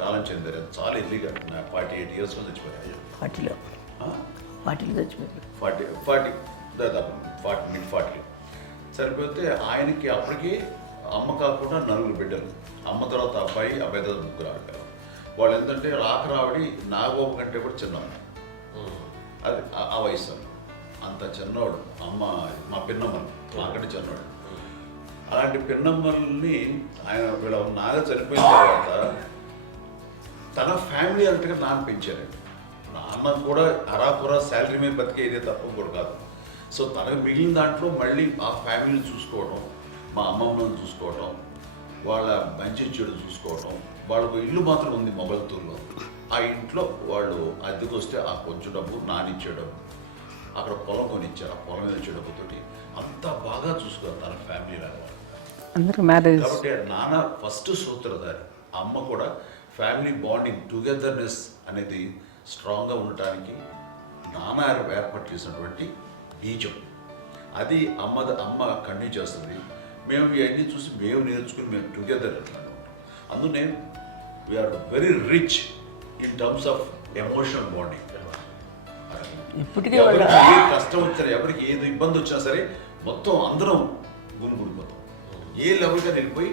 కాలం చెందారు. చాలా ఎర్లీగా 48 years చచ్చిపోయారు. 40 చచ్చిపోయారు. 40 దాదాపు 40 సరిపోతే ఆయనకి అప్పటికి అమ్మ కాకుండా 4 బిడ్డలు. అమ్మ తర్వాత అబ్బాయి తర్వాత 3 ఆడతారు. వాళ్ళు ఏంటంటే రాకరావడి నాగోప కంటే కూడా చిన్నవాడు. అది ఆ వయసు అంత చిన్నవాడు. అమ్మ మా పిన్నమ్మలు నాకంటే చిన్నవాడు. అలాంటి పిన్నమ్మల్ని ఆయన వీళ్ళ నాగ చనిపోయిన తర్వాత తన ఫ్యామిలీ అంతగా నాన్న పెంచారు. నాన్న కూడా అరాకురా శాలరీ మీద బతికేదే తప్ప కూడా కాదు. సో తనకు మిగిలిన దాంట్లో మళ్ళీ ఆ ఫ్యామిలీని చూసుకోవడం, మా అమ్మమ్మను చూసుకోవడం, వాళ్ళ మంచి చెడు చూసుకోవడం, వాళ్ళకు ఇల్లు మాత్రం ఉంది మొగల్తూరులో. ఆ ఇంట్లో వాళ్ళు అద్దెకు వస్తే ఆ కొంచెం డబ్బు నానిచ్చే డబ్బు, అక్కడ పొలం కొనిచ్చారు, ఆ పొలం మీద ఇచ్చే డబ్బుతోటి అంతా బాగా చూసుకోవాలి తన ఫ్యామిలీ లాగా. అందరూ మ్యారేజ్ కాబట్టి నాన్న ఫస్ట్ సూత్రధారి, అమ్మ కూడా ఫ్యామిలీ బాండింగ్ టుగెదర్నెస్ అనేది స్ట్రాంగ్గా ఉండటానికి నాన్న ఏర్పాటు చేసినటువంటి బీజం. అది అమ్మ కంటిన్యూ చేస్తుంది. మేము ఇవన్నీ చూసి మేము నేర్చుకుని మేము టుగెదర్ అంటున్నాను. అందునే we are very rich in terms of emotional bonding. ఇప్పటికే ఎవరికి ఏ కష్టం వచ్చినా, ఎవరికి ఏది ఇబ్బంది వచ్చినా సరే మొత్తం అందరం గుమిగూడిపోతాం. ఏ లెవెల్గా వెళ్ళిపోయి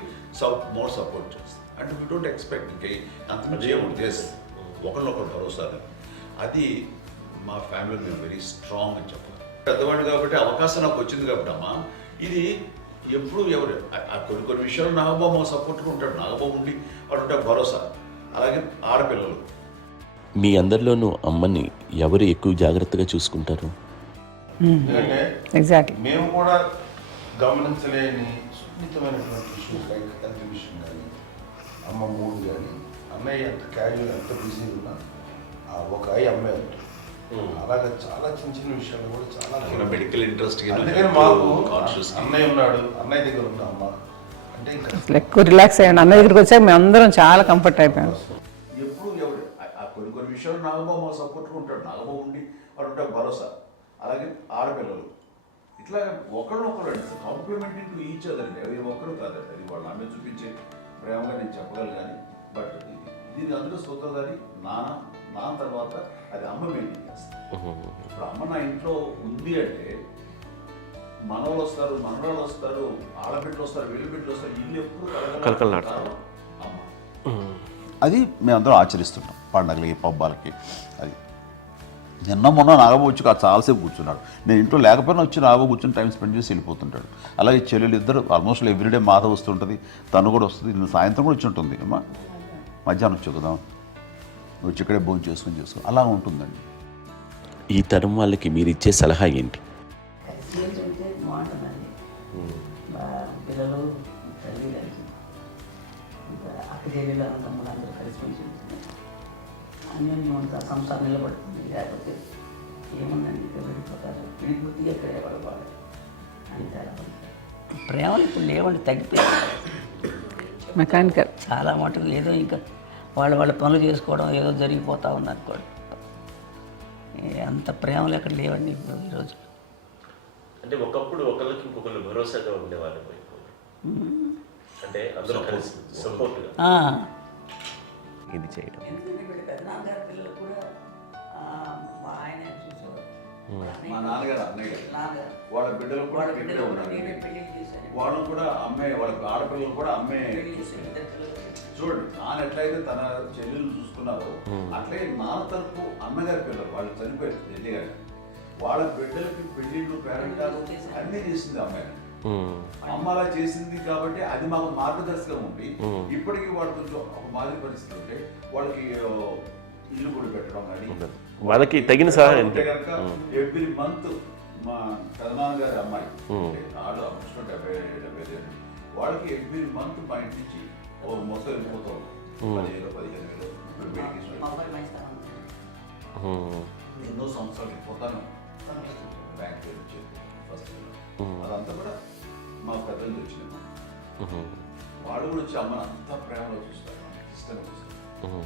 మోర్ సపోర్ట్ చేస్తాం. అంటే వీ డోంట్ ఎక్స్పెక్ట్ ఇంకా అంత చేయకూడదు. చేసి ఒకరినొకరు భరోసా. అది మా ఫ్యామిలీ మేము వెరీ స్ట్రాంగ్ అని చెప్పాలి. పెద్దవాడు కాబట్టి అవకాశం నాకు వచ్చింది కాబట్టి అమ్మ, ఇది ఎప్పుడు ఎవరు కొన్ని విషయాలు నాగబాబు సపోర్ట్గా ఉంటాడు. నాగబాబు ఉండి వాడు ఉంటే భరోసా. అలాగే ఆడపిల్లలు. మీ అందరిలోనూ అమ్మని ఎవరు ఎక్కువ జాగ్రత్తగా చూసుకుంటారు? ఎందుకంటే ఎగ్జాక్ట్లీ మేము కూడా గమనించలేని సున్నితమైనటువంటి ఇష్యూస్ లైక్ హెల్త్ విషయం కానీ, అమ్మ మూడు కానీ, అన్నయ్య ఎంత క్యాజువల్ ఎంత బిజీ ఉన్నా ఆ ఒక అమ్మాయి ఉంటుంది. అలాగే చాలా చిన్న చిన్న విషయాలు కూడా చాలా మెడికల్ ఇంట్రెస్ట్. అందుకని మాకు అన్నయ్య ఉన్నాడు, అన్నయ్య దగ్గర ఉన్న అమ్మ అంటే ఇంకా ఎక్కువ రిలాక్స్ అయ్యాను. అన్న దగ్గరికి వచ్చాక మేము అందరం చాలా కంఫర్ట్ అయిపోయాం. ఎప్పుడు ఎవరు కొన్ని విషయాలు నాగబాబు సపోర్ట్గా ఉంటాడు. నాగబాబు ఉండి వాడు ఉంటే భరోసా. అలాగే ఆడపిల్లలు ఇట్లా ఒకరినొకరు అండి కాంప్లిమెంటింగ్ టు ఈచ్ అదర్ అండి. అవి ఒక్కరు కాదండి, అది వాళ్ళు ఆమె చూపించే ప్రేమగా నేను చెప్పగలను. కానీ బట్ దీని అందరూ సూత్రధారి నాన్న తర్వాత అది అమ్మ మెయింటైన్ చేస్తుంది. ఇప్పుడు అమ్మ నా ఇంట్లో ఉంది అంటే మనవాళ్ళు వస్తారు, మనవాళ్ళు వస్తారు, ఆడబిడ్డలు వస్తారు, వీళ్ళ బిడ్డలు వస్తారు, ఇల్లు ఎప్పుడు కలకలాడతారు అమ్మ. అది మేమందరం ఆచరిస్తుంటాం పండగలకి, పబ్బాలకి. అది నిన్న మొన్న నాగబాబు వచ్చి చాలాసేపు కూర్చున్నాడు. నేను ఇంట్లో లేకపోయినా వచ్చి నాగబాబు కూర్చొని టైం స్పెండ్ చేసి వెళ్ళిపోతుంటాడు. అలాగే చెల్లెలు ఇద్దరు ఆల్మోస్ట్ ఎవ్రీడే మాత వస్తుంటుంది, తను కూడా వస్తుంది. నిన్న సాయంత్రం కూడా వచ్చి ఉంటుంది. అమ్మా మధ్యాహ్నం వచ్చి కదా వచ్చి ఇక్కడే భోజనం చేసుకో అలా ఉంటుందండి. ఈ తరం వాళ్ళకి మీరు ఇచ్చే సలహా ఏంటి? కలిసి ఉంటే బాగుంటుందండి. పిల్లలు తల్లి కలిసి అక్క చెల్లెలు తమ్ముడు అందరూ కలిసిమెలిసి ఉంటుంది. అన్యోన్యం అంతా సంసారం నిలబడుతుంది. లేకపోతే ఏముందండి విడిపోతారు, విడిపోతే ఎక్కడే పడవాలి అంతే. ప్రేమలు ఇప్పుడు లేవండి, తగ్గిపోయాయి. మెకానికల్ చాలా మటుకు ఏదో ఇంకా వాళ్ళ పనులు చేసుకోవడం ఏదో జరిగిపోతూ ఉంది అనుకోండి. అంత ప్రేమలు ఎక్కడ లేవండి ఇప్పుడు ఈ రోజు. అంటే ఒకప్పుడు ఒకళ్ళకి ఇంకొకళ్ళు భరోసాగా ఉండేవాళ్ళు, అంటే అందరూ కలిసి సపోర్ట్గా ఇది చేయడం. పెద్దనాన్నగారి పిల్లలు కూడా ఆయన చూసేవారు. మా నాన్నగారు అన్నయ్య గారు నాన్నగారు వాళ్ళ బిడ్డలు కూడా వాళ్ళ ఇక్కడే బిడ్డలు ఉన్నారు. నేనే పెళ్లి చేశాను. వాళ్ళు కూడా అమ్మాయి, వాళ్ళ ఆడపిల్లలు కూడా అమ్మాయి. పెళ్లి చేశాను, ఇద్దరు పిల్లలు. చూడండి నాన్న ఎట్లయితే తన చెల్లెలు చూసుకున్నారో అట్లే నాన్న తరపు అమ్మగారి పిల్లలు వాళ్ళు చనిపోయారు ఢిల్లీ గారి. వాళ్ళ బిడ్డలకి పెళ్లిళ్ళు, పేరెంటాలు అన్నీ చేసింది అమ్మాయి. అమ్మ అలా చేసింది కాబట్టి అది మాకు మార్గదర్శకం ఉంది. ఇప్పటికీ వాళ్ళు కొంచెం ఒక మాదిరి పరిస్థితి ఉంటే వాళ్ళకి ఇల్లు కూడా పెట్టడం కానీ వాళ్ళకి తగిన సహాయం కనుక ఎవ్రీ మంత్ మా పెదనాన్న గారి అమ్మాయి వాళ్ళు ఆల్మోస్ట్ 70 వాళ్ళకి ఎవ్రీ మంత్ మా ఇంటి నుంచి మొత్తం వెళ్ళిపోతాం 10,000-15,000 మా అబ్బాయి మైస్తాను ఎన్నో సంవత్సరాలు వెళ్ళిపోతాను. బ్యాంక్ నుంచి ఫస్ట్ అదంతా కూడా మా పెద్దలు వచ్చినాయి. వాళ్ళు కూడా వచ్చి అమ్మని అంతా ప్రేమలో చూస్తారు, ఇష్టంగా చూస్తారు.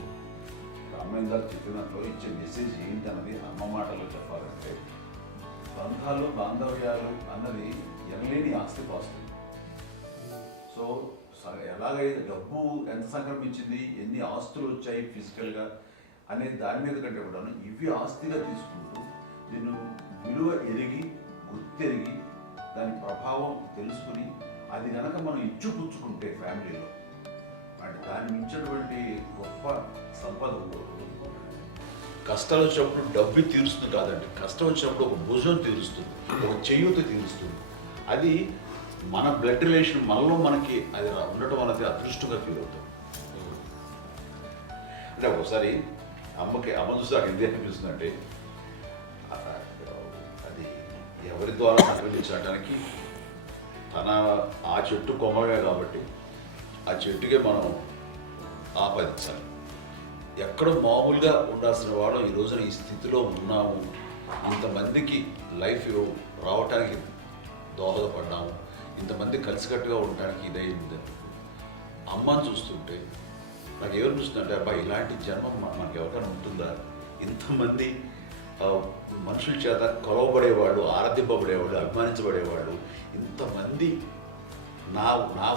అమ్మ ఇందాక చెప్పినట్లు ఇచ్చే మెసేజ్ ఏంటన్నది అమ్మ మాటల్లో చెప్పాలంటే బంధాలు, బాంధవ్యాలు అన్నది ఎనలేని ఆస్తిపాస్తులు. సో ఎలాగైతే డబ్బు ఎంత సంక్రమించింది, ఎన్ని ఆస్తులు వచ్చాయి ఫిజికల్గా అనే దాని మీద కంటే కూడా ఇవి ఆస్తిగా తీసుకుంటూ దీన్ని విలువ ఎరిగి, గుర్తెరిగి, దాని ప్రభావం తెలుసుకుని అది కనుక మనం ఇచ్చిపుచ్చుకుంటే ఫ్యామిలీలో అంటే దాన్ని మించినటువంటి గొప్ప సంపద ఉండదు. కష్టాలు వచ్చినప్పుడు డబ్బు తీరుస్తుంది కాదండి, కష్టం వచ్చినప్పుడు ఒక భుజం తీరుస్తుంది, ఒక చేయూత తీరుస్తుంది. అది మన బ్లడ్ రిలేషన్ మనలో మనకి అది ఉండటం అనేది అదృష్టంగా ఫీల్ అవుతాం. అంటే ఒకసారి అమ్మ చూసి నాకు ఎందుకు అనిపిస్తుంది అంటే అది ఎవరి ద్వారా అనుభవించడానికి తన ఆ చెట్టు కొమ్మగా కాబట్టి ఆ చెట్టుకే మనం ఆపాదించాలి. ఎక్కడో మామూలుగా ఉండాల్సిన వాళ్ళం ఈ రోజున ఈ స్థితిలో ఉన్నాము, ఇంతమందికి లైఫ్ రావటానికి దోహదపడ్డాము, ఇంతమంది కలిసికట్టుగా ఉండడానికి ఇదైంది. అమ్మని చూస్తుంటే నాకు ఏమనిపిస్తుందంటే, అబ్బాయి ఇలాంటి జన్మం మనకి ఎవరికైనా ఉంటుందా? ఇంతమంది మనుషుల చేత కొలవబడేవాళ్ళు, ఆరాధింపబడేవాళ్ళు, అభిమానించబడేవాళ్ళు, ఇంతమంది నా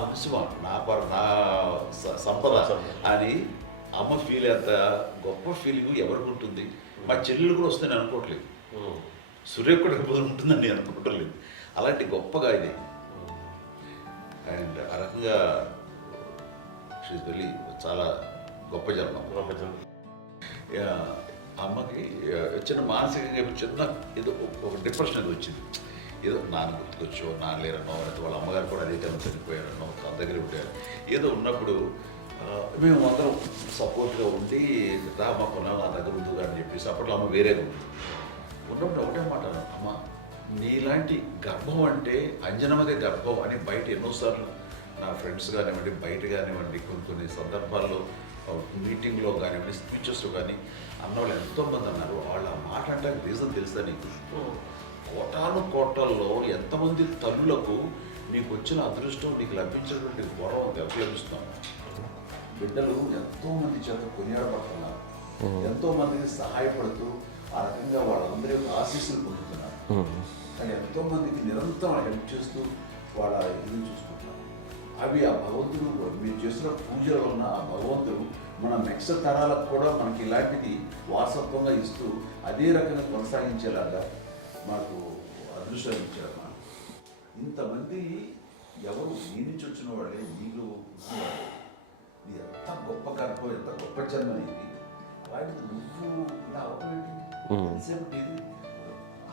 వంశమా, నా సంపద అని అమ్మ ఫీల్ అంత గొప్ప ఫీలింగ్ ఎవరికి ఉంటుంది? మా చెల్లెలు కూడా వస్తుందని అనుకోవట్లేదు, సూర్య కూడా ఉంటుందని నేను అనుకోవట్లేదు. అలాంటి గొప్పగా ఇది. అండ్ ఆ రకంగా షీఈ్ వెరీ చాలా గొప్ప జన్మ. అమ్మకి చిన్న మానసికంగా చిన్న ఏదో ఒక డిప్రెషన్ అది వచ్చింది. ఏదో నాన్న గుర్తుకొచ్చో, నాన్న లేరనో, లేకపోతే వాళ్ళ అమ్మగారు కూడా అదే టైం చనిపోయారనో, తన దగ్గర ఉంటారు ఏదో ఉన్నప్పుడు మేము అందరం సపోర్ట్గా ఉండి రామా కొన్నా నా దగ్గర ఉంది అని చెప్పేసి అప్పట్లో అమ్మ వేరేగా ఉంది. ఉన్నప్పుడు ఒకటే మాట, అమ్మ నీలాంటి గర్భం అంటే అంజనమదే గర్భం అని బయట ఎన్నోసార్లు నా ఫ్రెండ్స్ కానివ్వండి, బయట కానివ్వండి, కొన్ని సందర్భాల్లో మీటింగ్లో కానివ్వండి, స్పీచెస్లో కానీ అన్నవాళ్ళు ఎంతోమంది అన్నారు. వాళ్ళ మాట అంటే రీజన్ తెలుసా నీకు? కోటాను కోటల్లో ఎంతమంది తల్లులకు నీకు వచ్చిన అదృష్టం, నీకు లభించినటువంటి వరం ఎవరు లభిస్తున్నాం? బిడ్డలు ఎంతోమంది చేత కొనియాడబడుతున్నారు, ఎంతోమందికి సహాయపడుతూ ఆ రకంగా వాళ్ళందరి యొక్క ఆశీస్సులు పొందుతున్నారు. కానీ ఎంతోమందికి నిరంతరం హెల్ప్ చేస్తూ వాళ్ళ ఇది చూసుకుంటున్నారు. అవి ఆ భగవంతుడు మీరు చేస్తున్న పూజలో ఉన్న ఆ భగవంతుడు మన నెక్స్ట్ తరాలకు కూడా మనకి ఇలాంటిది వారసత్వంగా ఇస్తూ అదే రకంగా కొనసాగించేలాగా మాకు అదృష్టం ఇచ్చారు. ఇంతమంది ఎవరు నీ నుంచి వచ్చిన వాళ్ళే, నీకు నీ ఎంత గొప్ప గర్భం, ఎంత గొప్ప జన్మ నీది. వాటికి నువ్వు ఇలా అవటం ఇది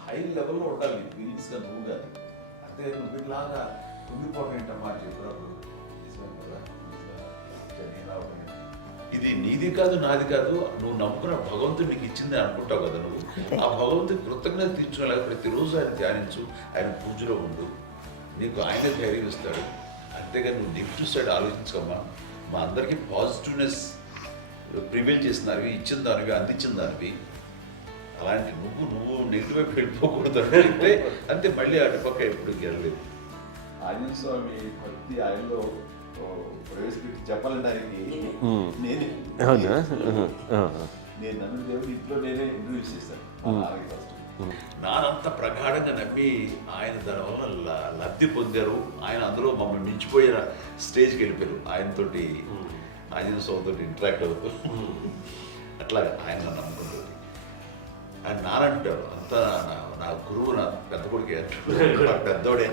హై లెవెల్లో ఉండాలి ఫీలింగ్స్గా నువ్వు కానీ. అంతే నువ్వు ఇలాగా కుంగిపోవడం ఏంటమ్మా అని చెప్పినప్పుడు ఇది నీది కాదు, నాది కాదు, నువ్వు నమ్ముకున్న భగవంతుడు నీకు ఇచ్చింది అనుకుంటావు కదా. నువ్వు ఆ భగవంతుడి కృతజ్ఞత తీర్చుకోలేక ప్రతిరోజు ఆయన ధ్యానించు, ఆయన పూజలో ఉండు, నీకు ఆయన ధైర్యం ఇస్తాడు. అంతేగాని నువ్వు నెగిటివ్ సైడ్ ఆలోచించుకోమ్మా. మా అందరికీ పాజిటివ్నెస్ ప్రివైల్ చేసిన దానివి, ఇచ్చిన దానివి, అందించిన దానివి. అలాంటి నువ్వు నెగిటివ్ వైపు వెళ్ళిపోకూడదు అంటే అంతే. మళ్ళీ అటుపక్క ఎప్పుడు గెలలేదు. ఆంజనేయ స్వామి భక్తి ఆయనలో ప్రవేశపెట్టి చెప్పాలడానికి నేను నన్ను దేవుడు ఇంట్లో నేనే ఇంట్రడ్యూస్ చేశాను. నానంత ప్రగాఢంగా నమ్మి ఆయన దానివల్ల లబ్ధి పొందారు. ఆయన అందులో మమ్మల్ని మించిపోయిన స్టేజ్కి వెళ్ళిపోయారు. ఆయనతోటి ఆంజనేయ స్వామితో ఇంటరాక్ట్ అవుతూ అట్లా ఆయన నమ్ముకుంటుంది. ఆయన నానంటారు అంతా నా గురువు, నా పెద్ద కొడుకు పెద్దోడే.